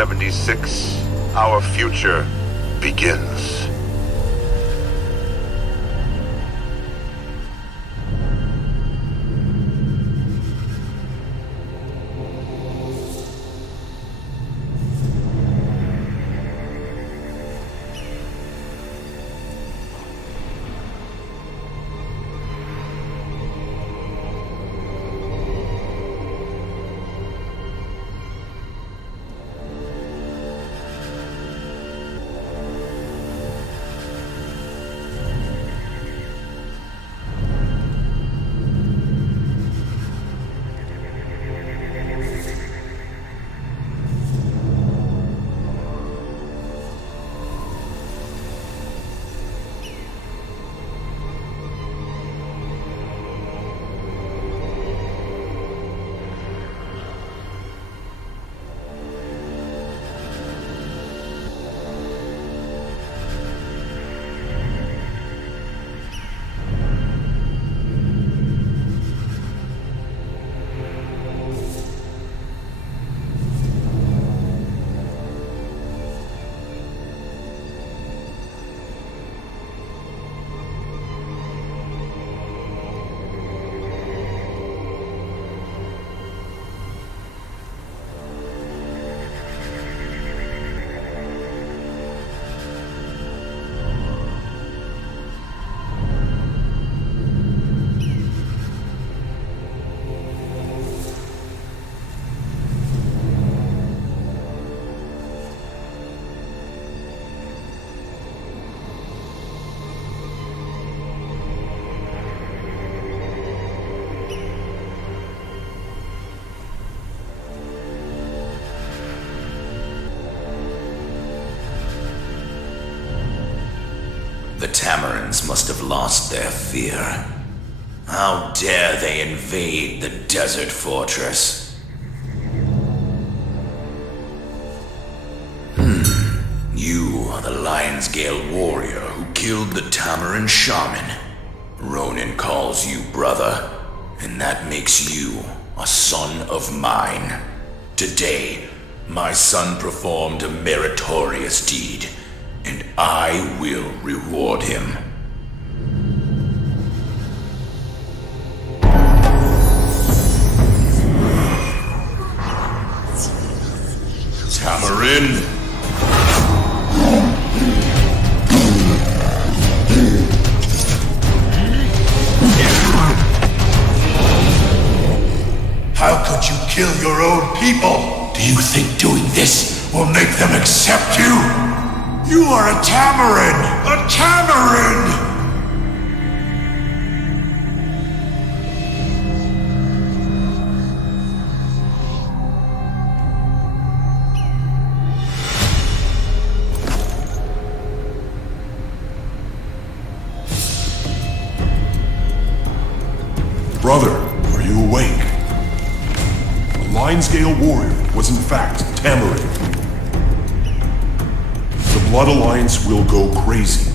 76, our future begins. The Tamarins must have lost their fear. How dare they invade the desert fortress? You are the Lionsgale warrior who killed the Tamarin shaman. Ronan calls you brother, and that makes you a son of mine. Today, my son performed a meritorious deed, and I will reward him. Tamarin! How could you kill your own people? Do you think doing this will make them accept you? You are a Tamarin! A Tamarin! Brother, are you awake? A Lionsgale warrior was in fact Tamarin. The Blood Alliance will go crazy.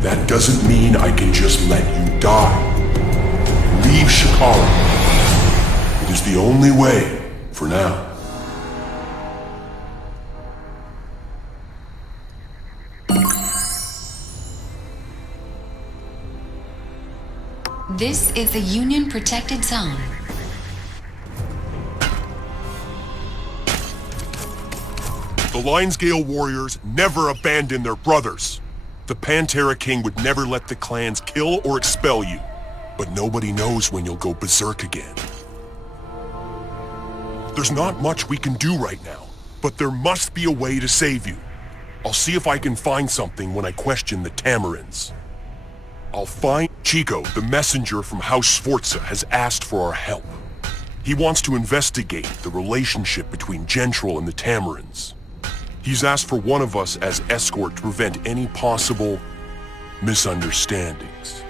That doesn't mean I can just let you die. Leave Shikara. It is the only way, for now. This is the Union Protected Zone. The Lionsgale warriors never abandon their brothers. The Pantera King would never let the clans kill or expel you. But nobody knows when you'll go berserk again. There's not much we can do right now, but there must be a way to save you. I'll see if I can find something when I question the Tamarins. I'll find Chico, the messenger from House Sforza, has asked for our help. He wants to investigate the relationship between Gentral and the Tamarins. He's asked for one of us as escort to prevent any possible misunderstandings.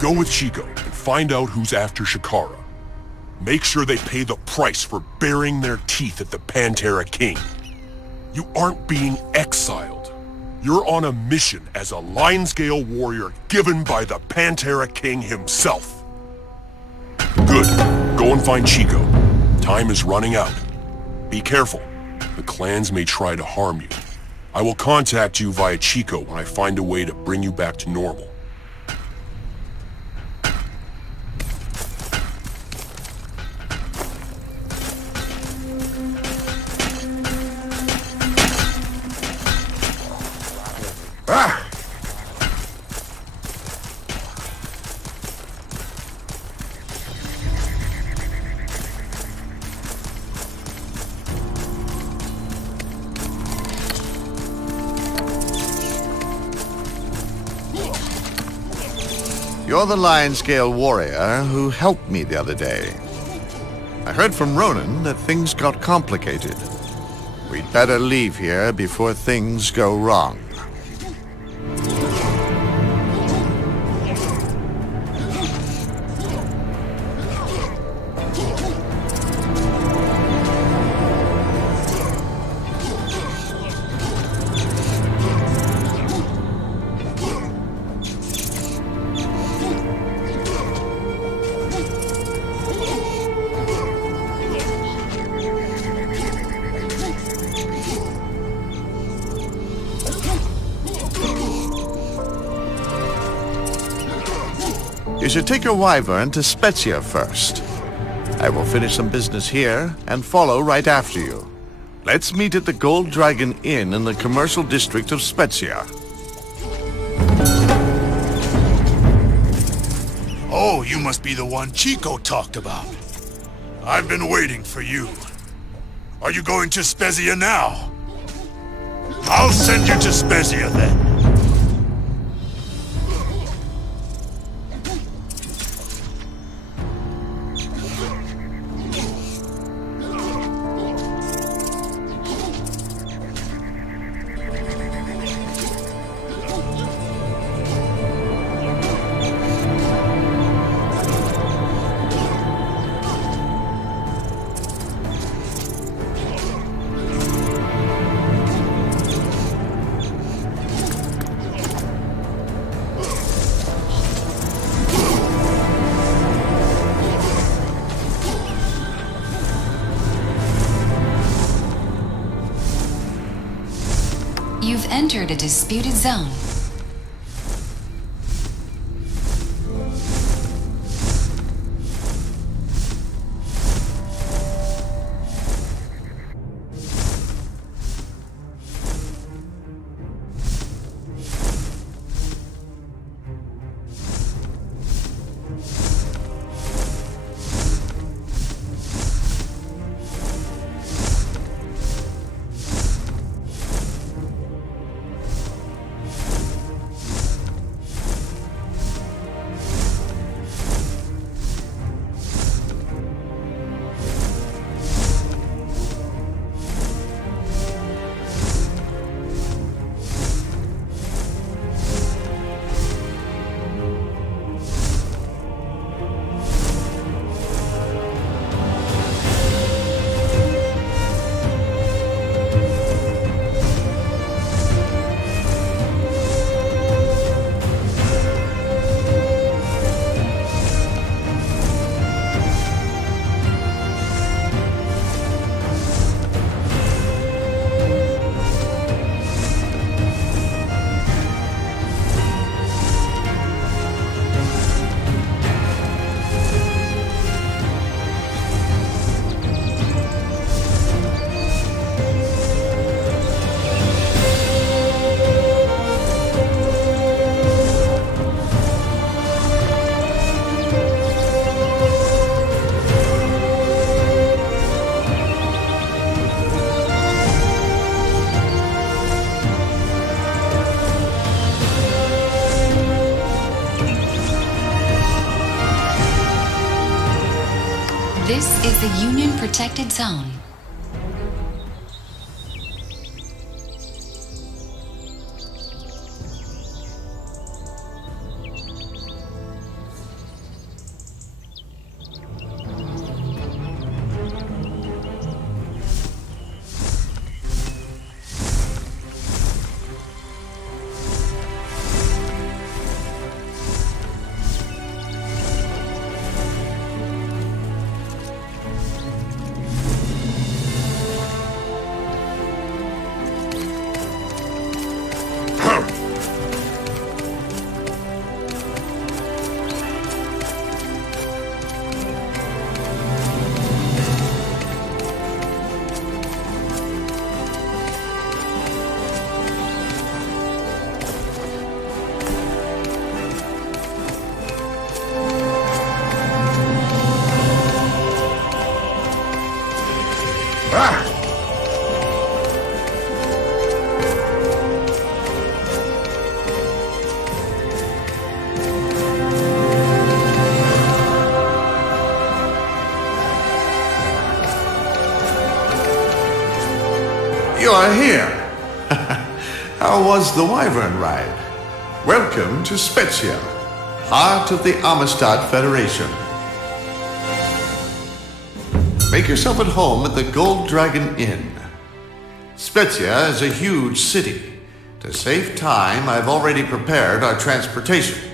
Go with Chico and find out who's after Shikara. Make sure they pay the price for baring their teeth at the Pantera King. You aren't being exiled. You're on a mission as a Lionsgale warrior given by the Pantera King himself. Good. Go and find Chico. Time is running out. Be careful. The clans may try to harm you. I will contact you via Chico when I find a way to bring you back to normal. You're the lion-scale warrior who helped me the other day. I heard from Ronan that things got complicated. We'd better leave here before things go wrong. You should take your wyvern to Spezia first. I will finish some business here and follow right after you. Let's meet at the Gold Dragon Inn in the commercial district of Spezia. Oh, you must be the one Chico talked about. I've been waiting for you. Are you going to Spezia now? I'll send you to Spezia then. You've entered a disputed zone. This is the Union Protected Zone. you are here. How was the Wyvern ride? Welcome to Spezia, heart of the Amistad Federation. Make yourself at home at the Gold Dragon Inn. Spezia is a huge city. To save time, I've already prepared our transportation.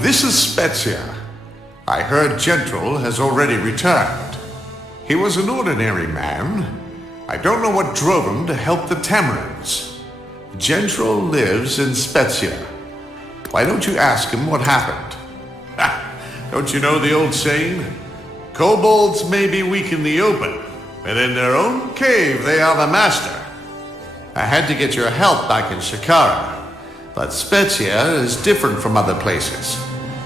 This is Spezia. I heard Gentral has already returned. He was an ordinary man. I don't know what drove him to help the Tamarins. Gentral lives in Spezia. Why don't you ask him what happened? Don't you know the old saying? Kobolds may be weak in the open, but in their own cave they are the master. I had to get your help back in Shikara, but Spezia is different from other places.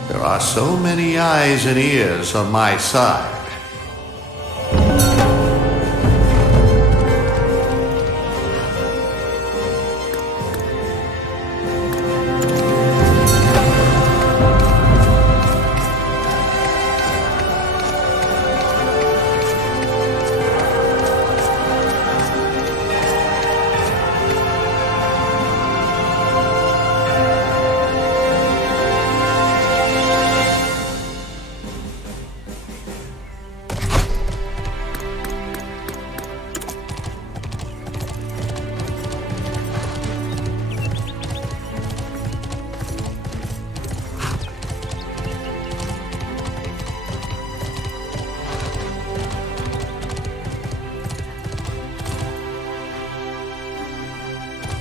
There are so many eyes and ears on my side.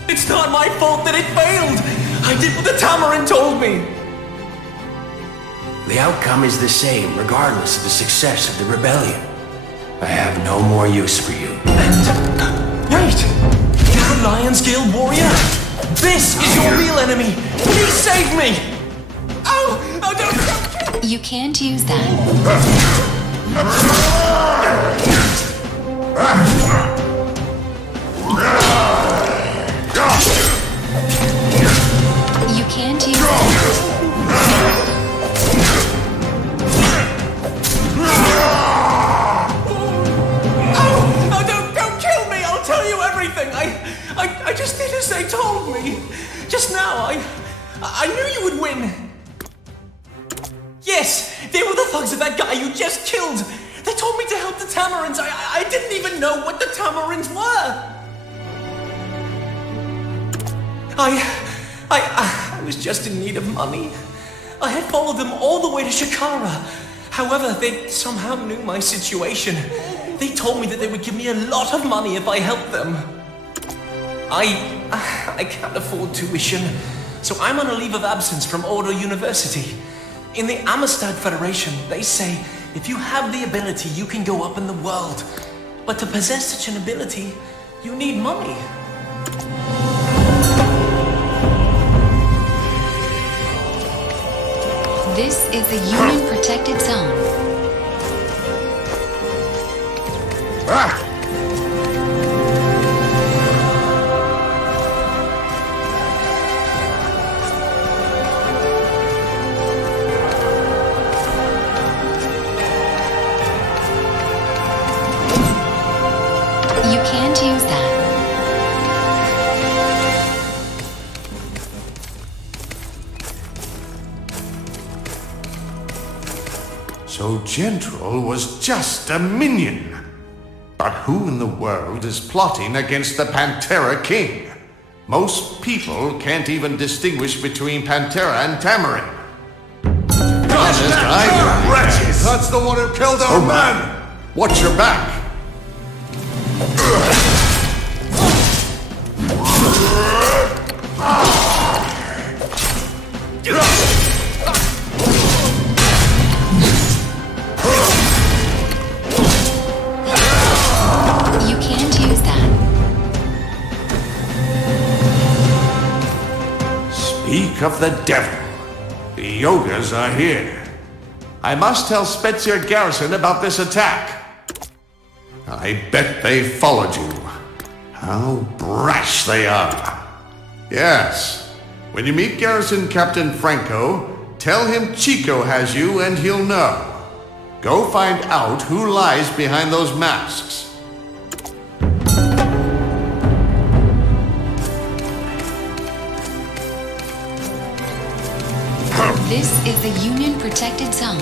It's not my fault that it failed! I did what the Tamarin told me! The outcome is the same, regardless of the success of the rebellion. I have no more use for you. Wait! You're a Lionsgale warrior? This is your real enemy! Please save me! Oh! Oh, don't! You can't use that. You can't use that. Oh, don't kill me! I'll tell you everything! I just did as they told me! Just now, I knew you would win! Yes! They were the thugs of that guy you just killed! They told me to help the Tamarins! I didn't even know what the Tamarins were! I was just in need of money. I had followed them all the way to Shikara. However, they somehow knew my situation. They told me that they would give me a lot of money if I helped them. I can't afford tuition, so I'm on a leave of absence from Ordo University. In the Amistad Federation, they say if you have the ability, you can go up in the world. But to possess such an ability, you need money. This is the Union Protected Zone. You can't use that. So Gentral was just a minion. But who in the world is plotting against the Pantera King? Most people can't even distinguish between Pantera and Tamarin. honest, I Wretches! That's the one who killed our man! Watch your back! You can't use that. Speak of the devil. The Yogas are here. I must tell Spezia Garrison about this attack. I bet they followed you. How brash they are. Yes. When you meet Garrison Captain Franco, tell him Chico has you and he'll know. Go find out who lies behind those masks. This is the Union protected zone.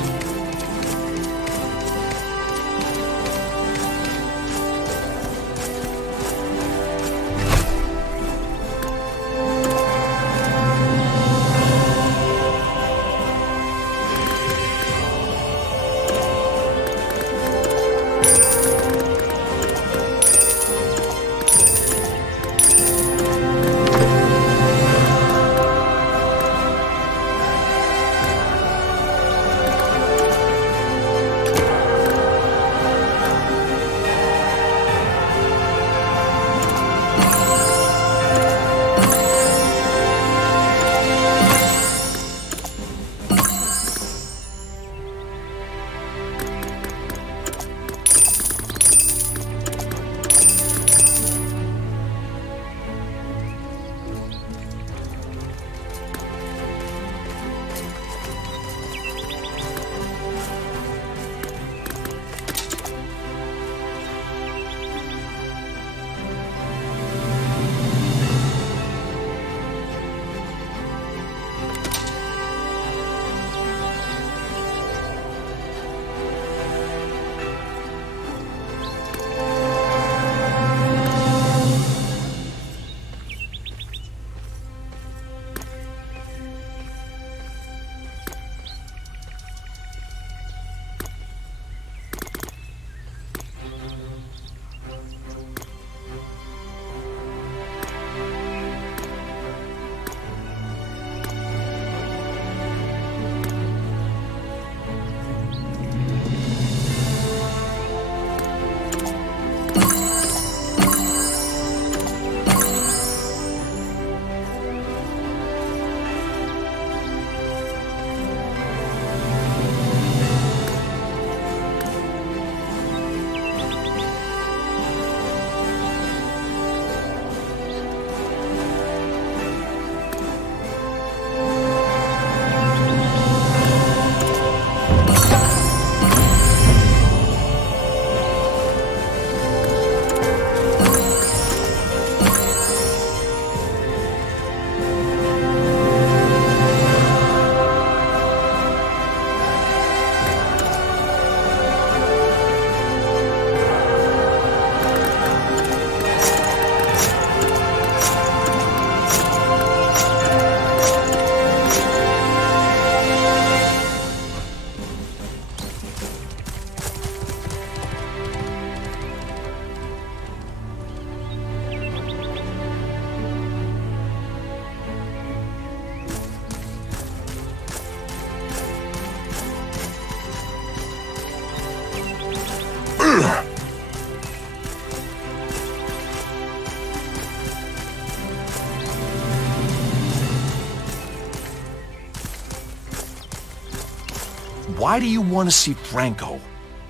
Why do you want to see Franco?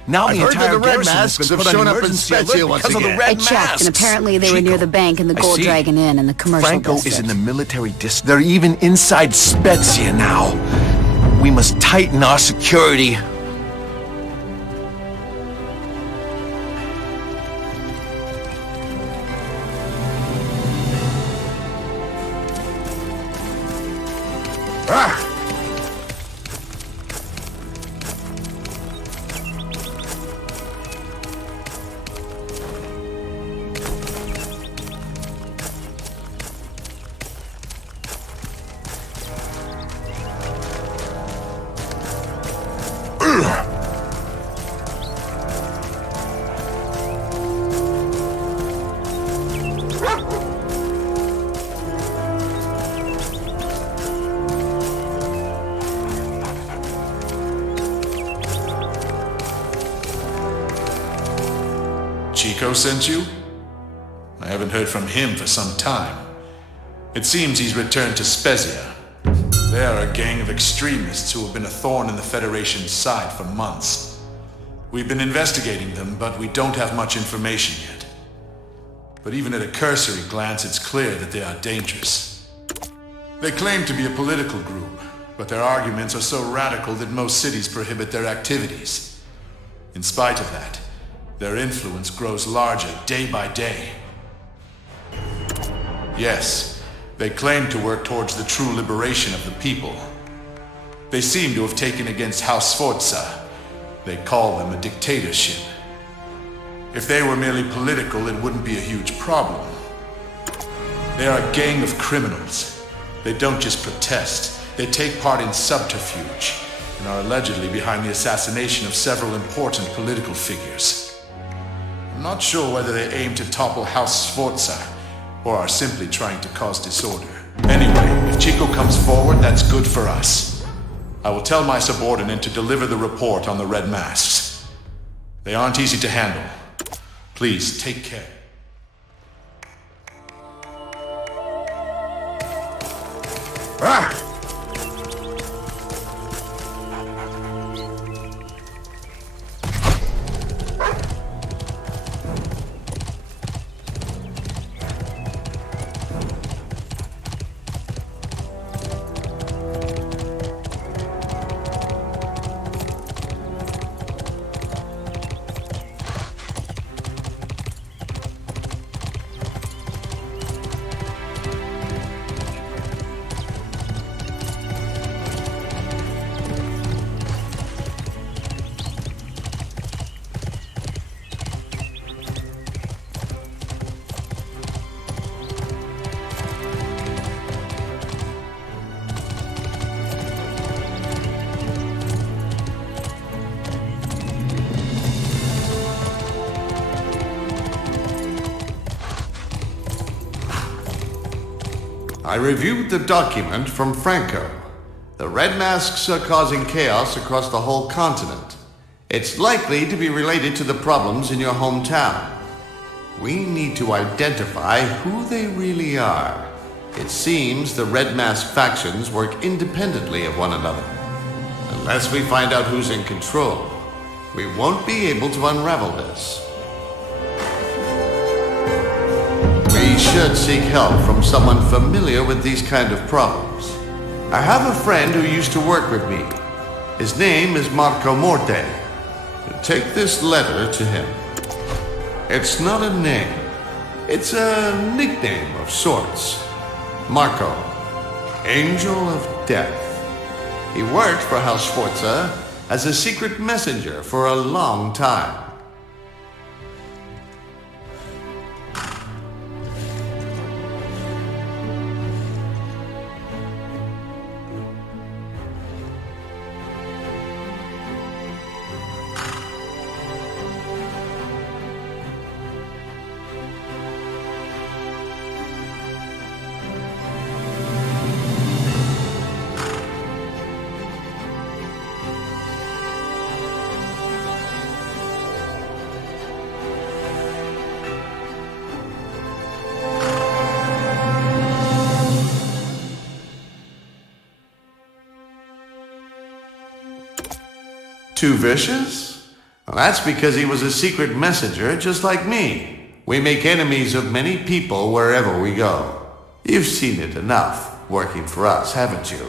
Now I the heard entire that the Red garrison has Masks been have put on shown up in emergency Spezia alert once because of the again. Red I checked, Masks. and apparently they were near the bank and the I Gold see. Dragon Inn and the commercial Franco district. is in the military district. They're even inside Spezia now. We must tighten our security. Chico sent you? I haven't heard from him for some time. It seems he's returned to Spezia. They are a gang of extremists who have been a thorn in the Federation's side for months. We've been investigating them, but we don't have much information yet. But even at a cursory glance, it's clear that they are dangerous. They claim to be a political group, but their arguments are so radical that most cities prohibit their activities. In spite of that, their influence grows larger day by day. Yes, they claim to work towards the true liberation of the people. They seem to have taken against House Sforza. They call them a dictatorship. If they were merely political, it wouldn't be a huge problem. They are a gang of criminals. They don't just protest, they take part in subterfuge, and are allegedly behind the assassination of several important political figures. I'm not sure whether they aim to topple House Sforza, or are simply trying to cause disorder. Anyway, if Chico comes forward, that's good for us. I will tell my subordinate to deliver the report on the Red Masks. They aren't easy to handle. Please, take care. Ah! I reviewed the document from Franco. The Red Masks are causing chaos across the whole continent. It's likely to be related to the problems in your hometown. We need to identify who they really are. It seems the Red Mask factions work independently of one another. Unless we find out who's in control, we won't be able to unravel this. We should seek help from someone familiar with these kind of problems. I have a friend who used to work with me. His name is Marco Morte. Take this letter to him. It's not a name. It's a nickname of sorts. Marco, Angel of Death. He worked for House Sforza as a secret messenger for a long time. Too vicious? Well, that's because he was a secret messenger just like me. We make enemies of many people wherever we go. You've seen it enough working for us, haven't you?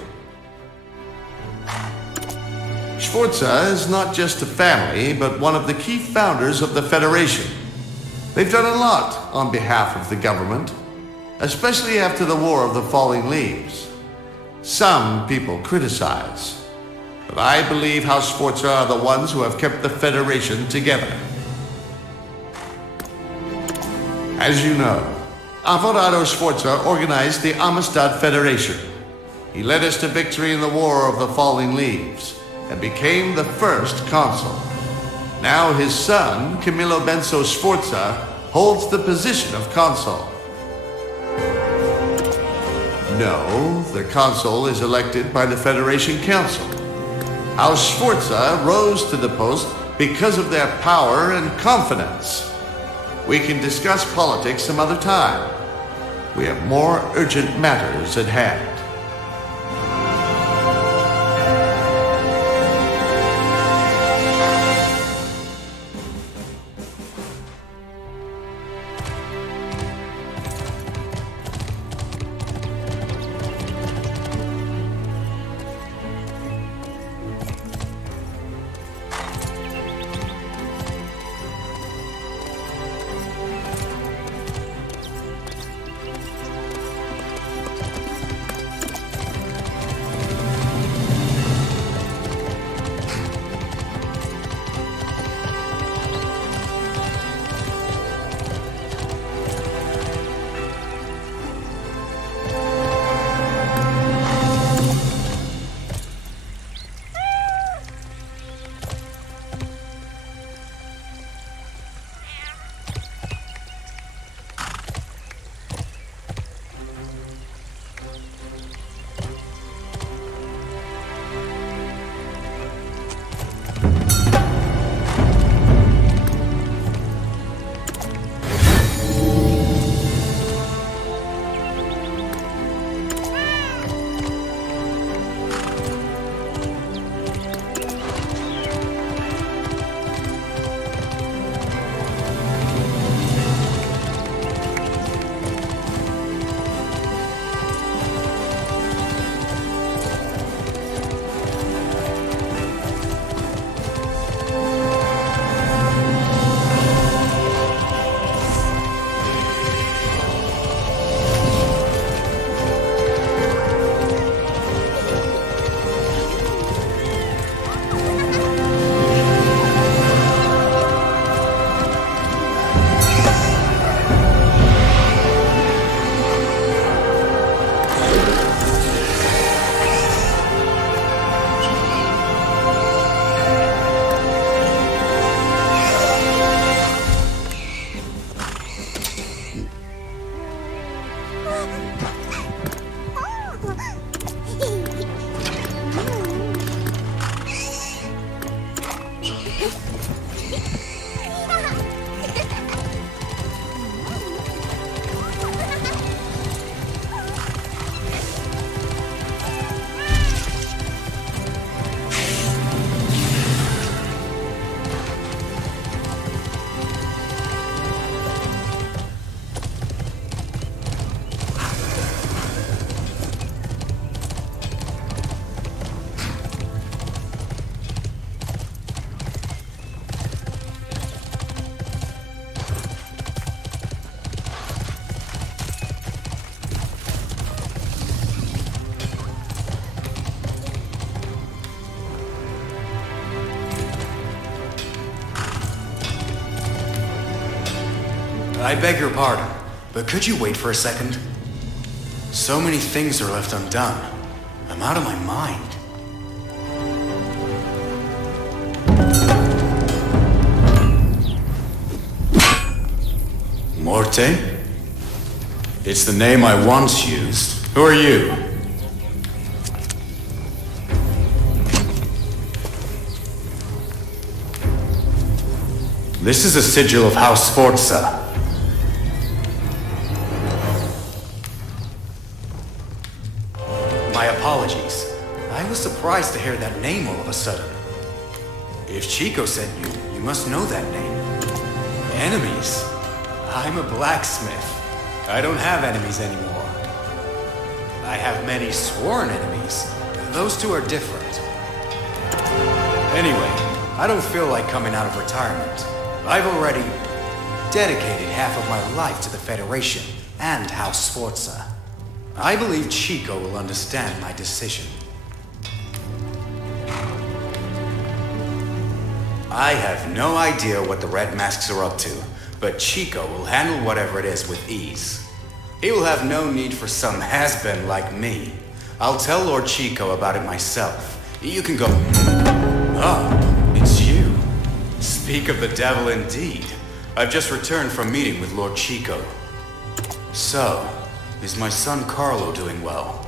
Sforza is not just a family, but one of the key founders of the Federation. They've done a lot on behalf of the government, especially after the War of the Falling Leaves. Some people criticize, but I believe House Sforza are the ones who have kept the Federation together. As you know, Alvarado Sforza organized the Amistad Federation. He led us to victory in the War of the Falling Leaves and became the first consul. Now his son, Camillo Benso Sforza, holds the position of consul. No, the consul is elected by the Federation Council. House Sforza rose to the post because of their power and confidence. We can discuss politics some other time. We have more urgent matters at hand. I beg your pardon, but could you wait for a second? So many things are left undone. I'm out of my mind. Morte? It's the name I once used. Who are you? This is a sigil of House Sforza. My apologies. I was surprised to hear that name all of a sudden. If Chico sent you, you must know that name. Enemies? I'm a blacksmith. I don't have enemies anymore. I have many sworn enemies. Those two are different. Anyway, I don't feel like coming out of retirement. I've already dedicated half of my life to the Federation and House Sforza. I believe Chico will understand my decision. I have no idea what the Red Masks are up to, but Chico will handle whatever it is with ease. He will have no need for some has-been like me. I'll tell Lord Chico about it myself. You can go... Oh, it's you. Speak of the devil indeed. I've just returned from meeting with Lord Chico. So, is my son Carlo doing well?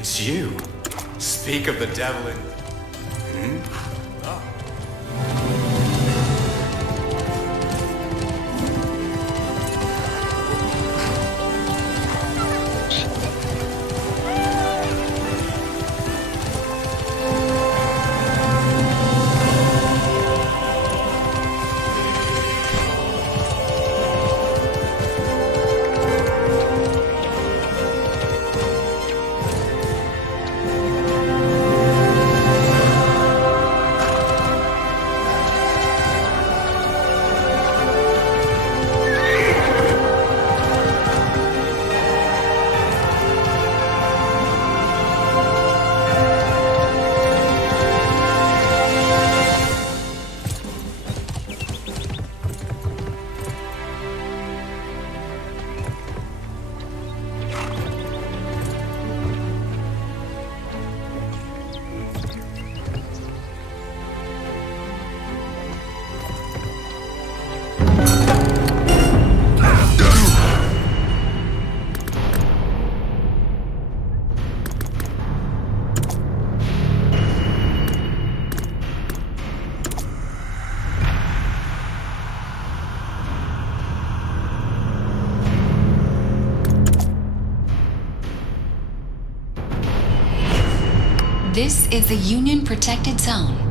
it's you. Speak of the devil in... This is the Union Protected Zone.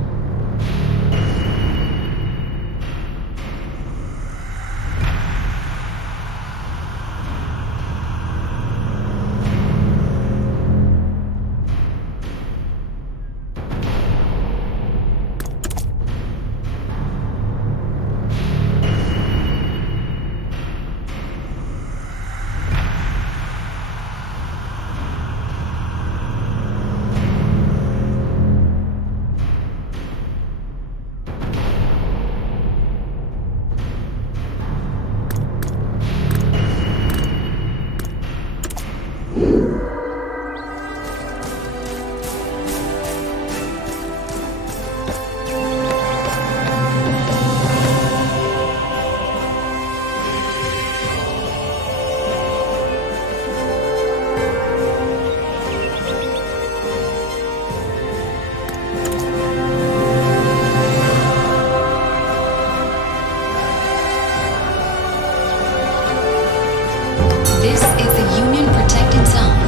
This is the Union Protected Zone.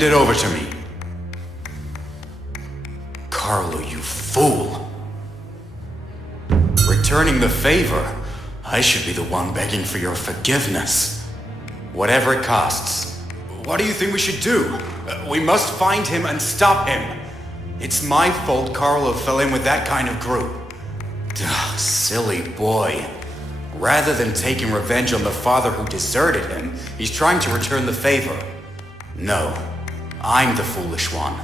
Hand it over to me. Carlo, you fool. Returning the favor, I should be the one begging for your forgiveness. Whatever it costs. What do you think we should do? We must find him and stop him. It's my fault Carlo fell in with that kind of group. Ugh, silly boy. Rather than taking revenge on the father who deserted him, he's trying to return the favor. No, I'm the foolish one.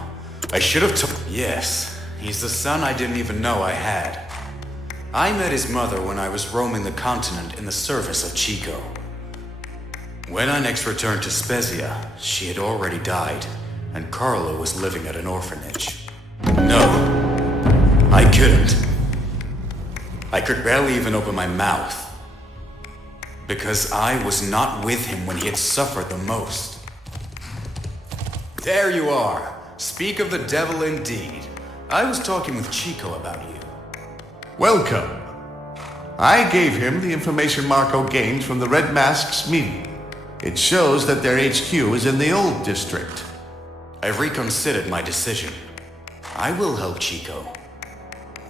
I should have took... Yes, he's the son I didn't even know I had. I met his mother when I was roaming the continent in the service of Chico. When I next returned to Spezia, she had already died, and Carlo was living at an orphanage. No, I couldn't. I could barely even open my mouth. Because I was not with him when he had suffered the most. There you are. Speak of the devil indeed. I was talking with Chico about you. Welcome. I gave him the information Marco gained from the Red Mask's meeting. It shows that their HQ is in the old district. I've reconsidered my decision. I will help Chico.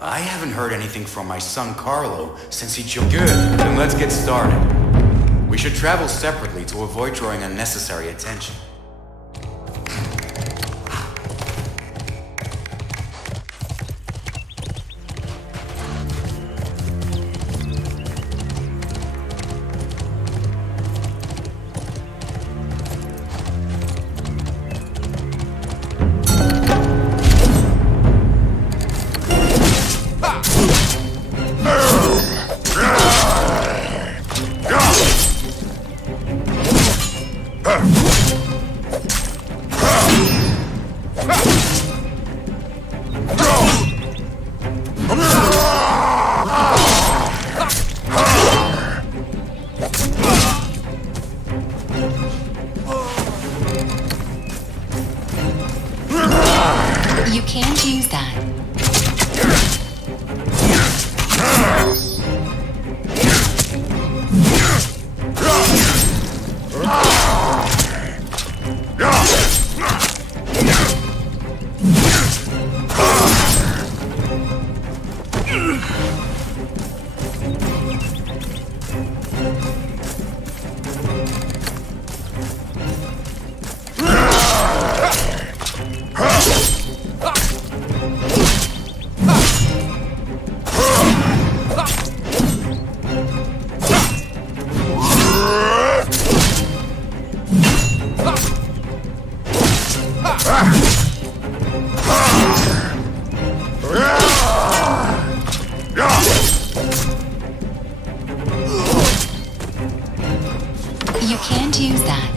I haven't heard anything from my son Carlo since he joined. Good, then let's get started. We should travel separately to avoid drawing unnecessary attention. You can't use that. You can't use that.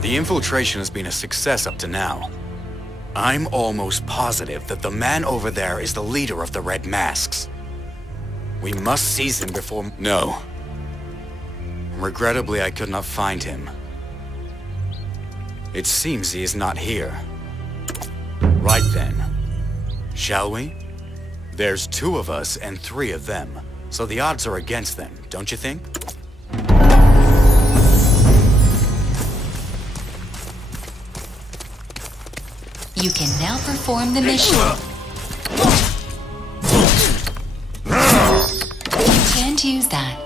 The infiltration has been a success up to now. I'm almost positive that the man over there is the leader of the Red Masks. We must seize him before... No. Regrettably, I could not find him. It seems he is not here. Right then. Shall we? There's 2 of us and 3 of them, so the odds are against them, don't you think? You can now perform the mission. You can't use that.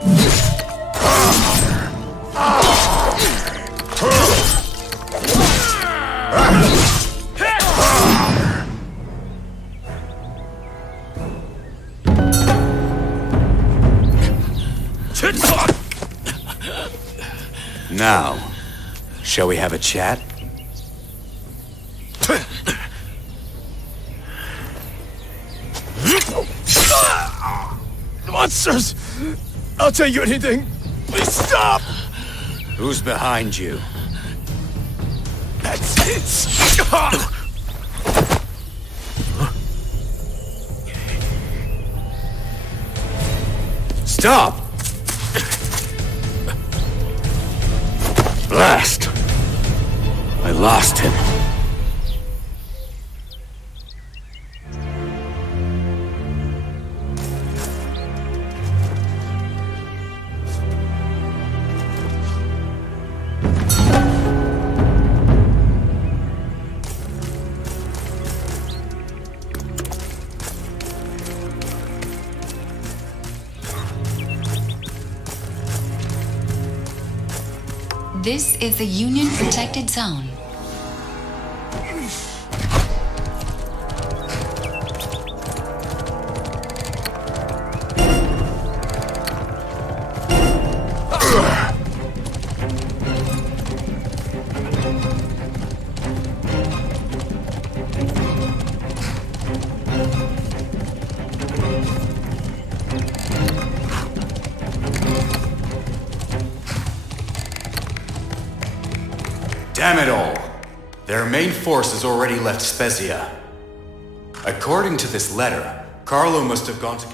Now, shall we have a chat? Monsters! I'll tell you anything. Please stop! Who's behind you? That's it! Stop! Blast! I lost him. This is the Union Protected Zone. Damn it all! Their main force has already left Spezia. According to this letter, Carlo must have gone to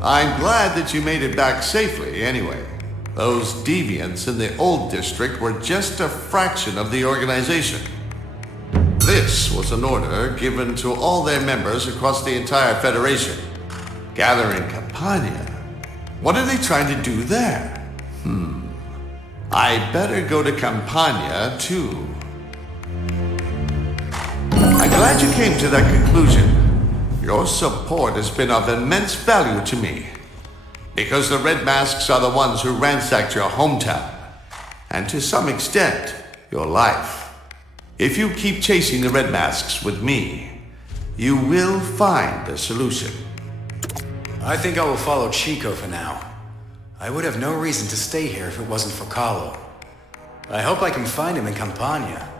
I'm glad that you made it back safely, anyway. Those deviants in the old district were just a fraction of the organization. This was an order given to all their members across the entire Federation. Gather in Campania. What are they trying to do there? I better go to Campania, too. I'm glad you came to that conclusion. Your support has been of immense value to me. Because the Red Masks are the ones who ransacked your hometown. And to some extent, your life. If you keep chasing the Red Masks with me, you will find a solution. I think I will follow Chico for now. I would have no reason to stay here if it wasn't for Carlo. I hope I can find him in Campania.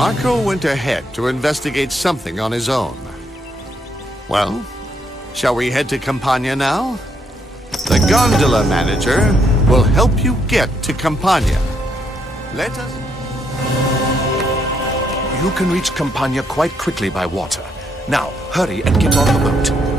Marco went ahead to investigate something on his own. Well, shall we head to Campania now? The gondola manager will help you get to Campania. Let us... You can reach Campania quite quickly by water. Now, hurry and get on the boat.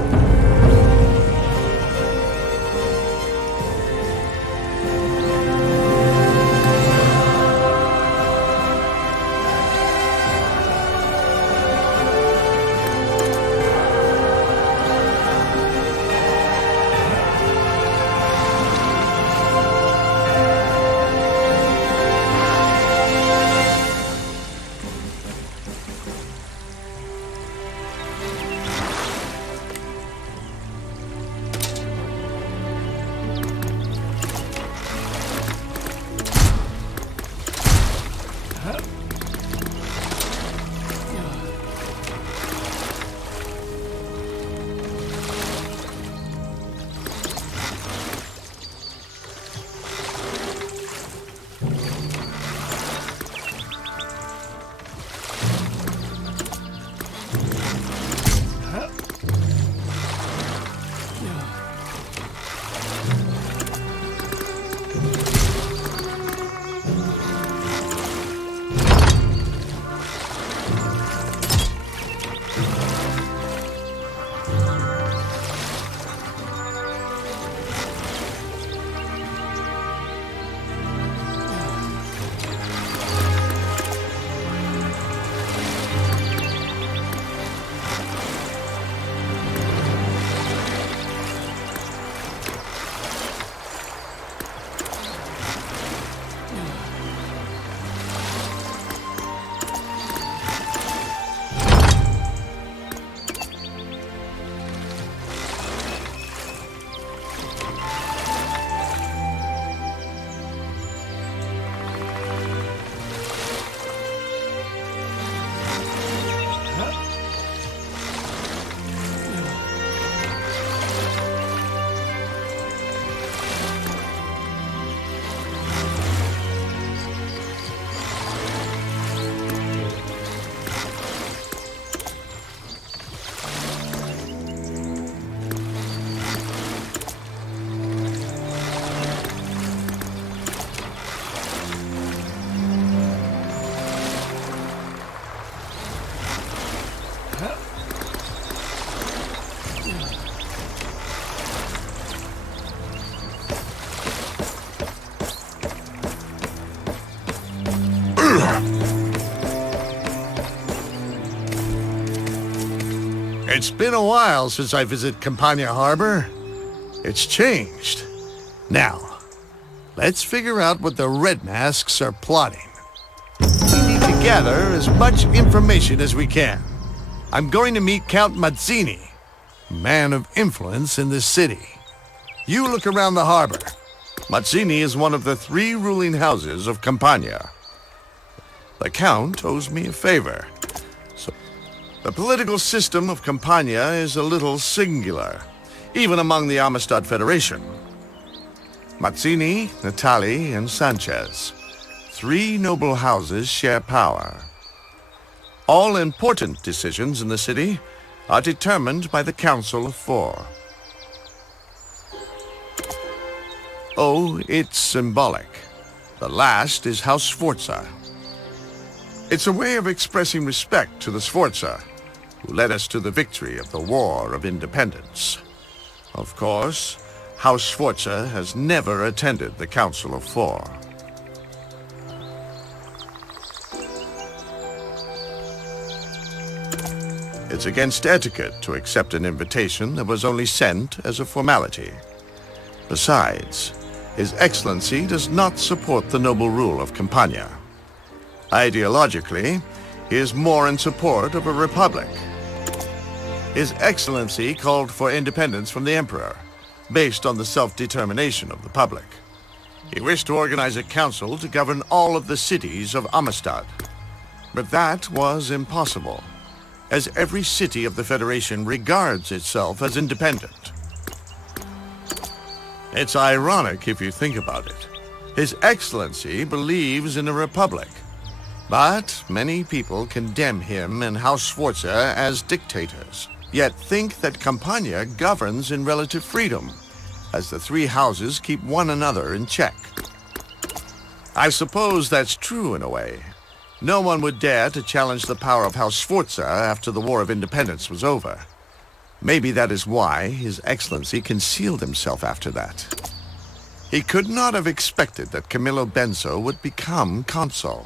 It's been a while since I visited Campania Harbor. It's changed. Now, let's figure out what the Red Masks are plotting. We need to gather as much information as we can. I'm going to meet Count Mazzini, a man of influence in this city. You look around the harbor. Mazzini is one of the 3 ruling houses of Campania. The Count owes me a favor. The political system of Campania is a little singular, even among the Amistad Federation. Mazzini, Natali, and Sanchez, 3 noble houses share power. All important decisions in the city are determined by the Council of 4. Oh, it's symbolic. The last is House Sforza. It's a way of expressing respect to the Sforza, who led us to the victory of the War of Independence. Of course, House Sforza has never attended the Council of 4. It's against etiquette to accept an invitation that was only sent as a formality. Besides, His Excellency does not support the noble rule of Campania. Ideologically, he is more in support of a republic. His Excellency called for independence from the Emperor, based on the self-determination of the public. He wished to organize a council to govern all of the cities of Amistad. But that was impossible, as every city of the Federation regards itself as independent. It's ironic if you think about it. His Excellency believes in a republic, But many people condemn him and House Sforza as dictators, yet think that Campania governs in relative freedom, as the three houses keep one another in check. I suppose that's true in a way. No one would dare to challenge the power of House Sforza after the War of Independence was over. Maybe that is why His Excellency concealed himself after that. He could not have expected that Camillo Benso would become consul.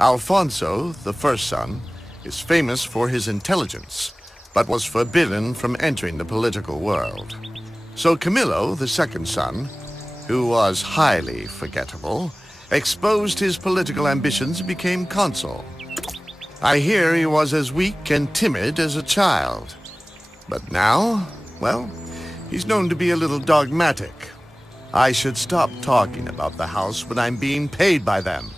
Alfonso, the first son, is famous for his intelligence, but was forbidden from entering the political world. So Camillo, the second son, who was highly forgettable, exposed his political ambitions and became consul. I hear he was as weak and timid as a child. But now, well, he's known to be a little dogmatic. I should stop talking about the house when I'm being paid by them.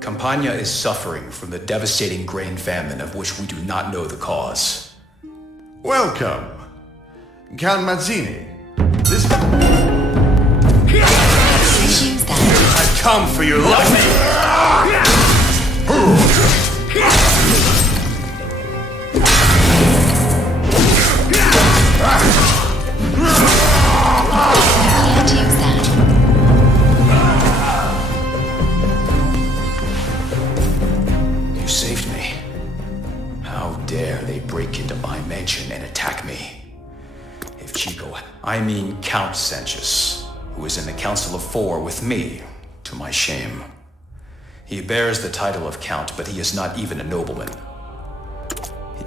Campania is suffering from the devastating grain famine of which we do not know the cause. Welcome, Count Mazzini. This... I've come for your life! You saved me. How dare they break into my mansion and attack me? If Chico, I mean Count Sanchez, who is in the Council of Four with me, to my shame. He bears the title of Count, but he is not even a nobleman.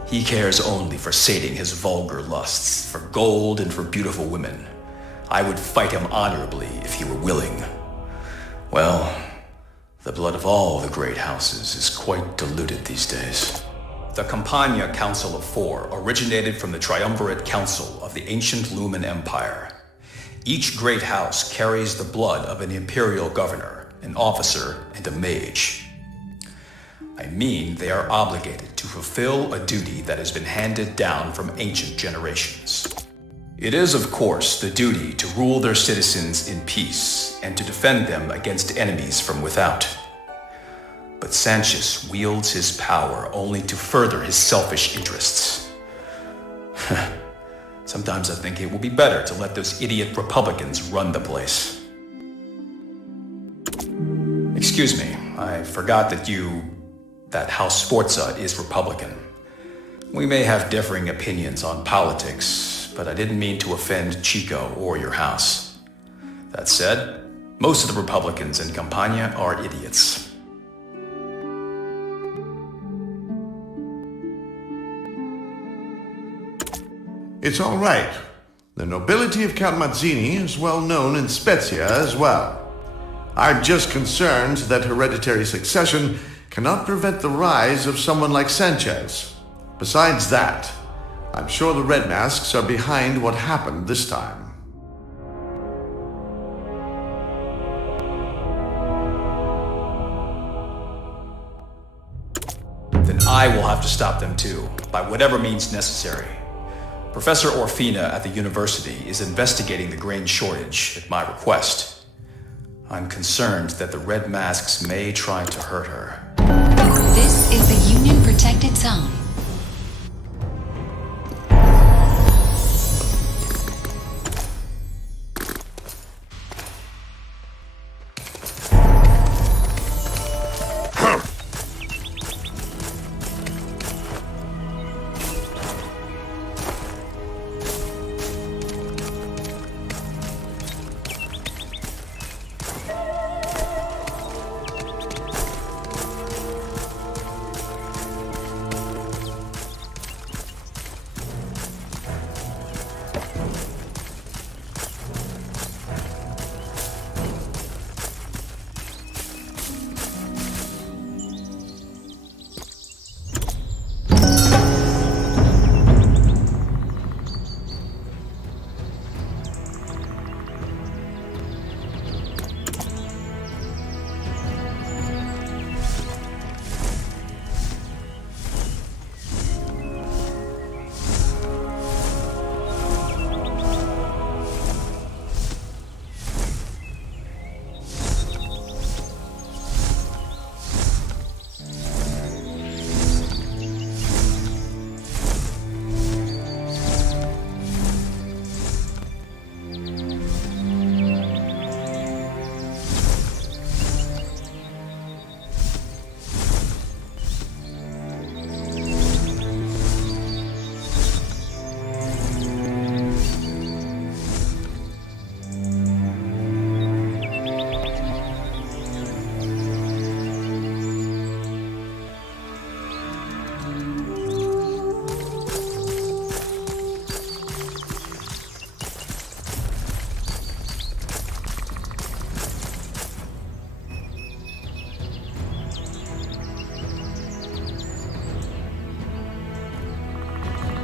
He cares only for sating his vulgar lusts, for gold and for beautiful women. I would fight him honorably if he were willing. Well, the blood of all the great houses is quite diluted these days. the Campania Council of Four originated from the Triumvirate Council of the ancient Lumen Empire. Each great house carries the blood of an imperial governor, an officer, and a mage. I mean, they are obligated to fulfill a duty that has been handed down from ancient generations. It is, of course, the duty to rule their citizens in peace and to defend them against enemies from without. But Sanchez wields his power only to further his selfish interests. Sometimes I think it will be better to let those idiot Republicans run the place. Excuse me, I forgot that House Sforza is Republican. We may have differing opinions on politics, but I didn't mean to offend Chico or your house. That said, most of the Republicans in Campania are idiots. It's all right. The nobility of Count Mazzini is well known in Spezia as well. I'm just concerned that hereditary succession cannot prevent the rise of someone like Sanchez. Besides that, I'm sure the Red Masks are behind what happened this time. Then I will have to stop them too, by whatever means necessary. Professor Orfina at the university is investigating the grain shortage at my request. I'm concerned that the Red Masks may try to hurt her. This is the Union-protected zone.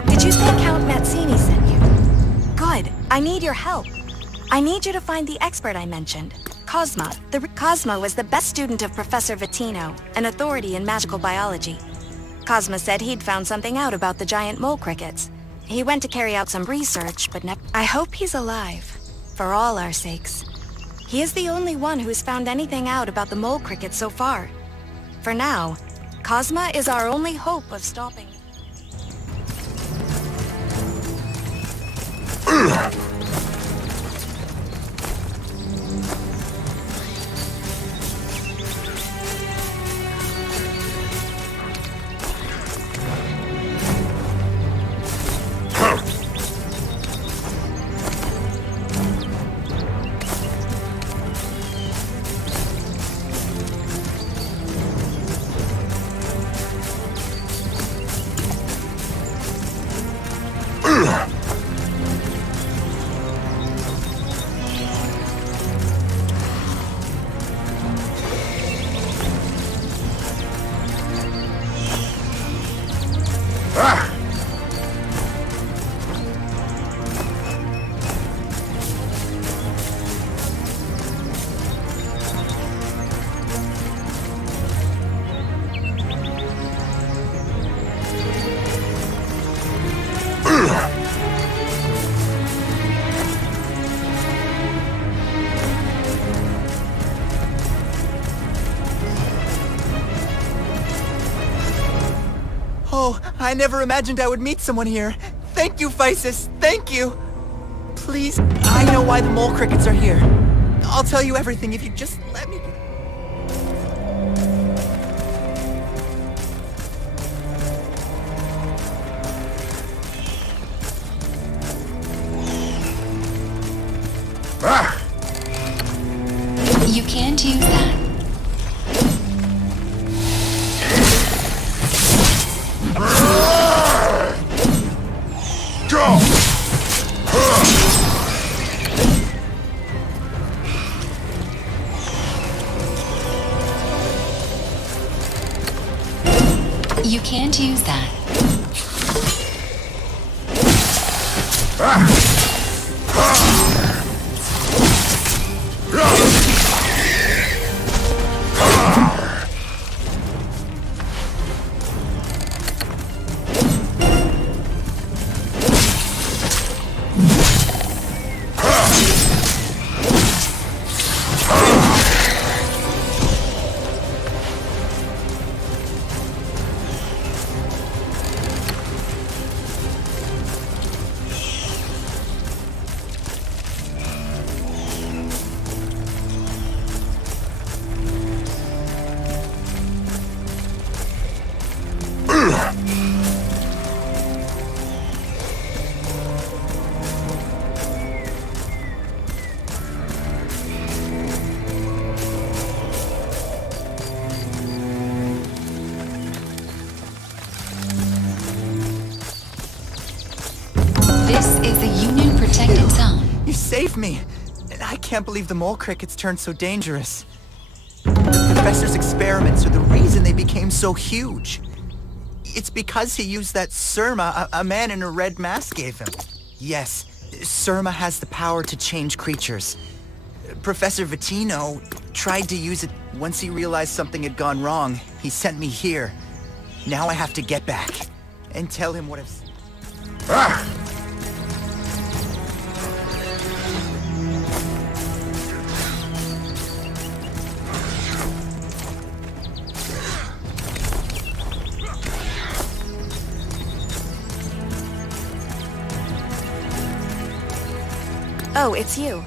Did you say Count Mazzini sent you? Good. I need your help. I need you to find the expert I mentioned. Cosma. Cosma was the best student of Professor Vittino, an authority in magical biology. Cosma said he'd found something out about the giant mole crickets. He went to carry out some research, but never... I hope he's alive. For all our sakes. He is the only one who's found anything out about the mole crickets so far. For now, Cosma is our only hope of stopping... I never imagined I would meet someone here. Thank you, Physis. Thank you. Please, I know why the mole crickets are here. I'll tell you everything if you just let me... You can't use that. Go! You can't use that. This is the Union protected zone. You saved me. I can't believe the mole crickets turned so dangerous. The professor's experiments are the reason they became so huge. It's because he used that Surma a man in a red mask gave him. Yes, Surma has the power to change creatures. Professor Vitino tried to use it. Once he realized something had gone wrong, he sent me here. Now I have to get back and tell him what I've seen. Oh, it's you.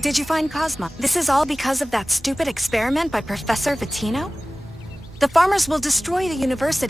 Did you find Cosmo? This is all because of that stupid experiment by Professor Vitino? The farmers will destroy the university.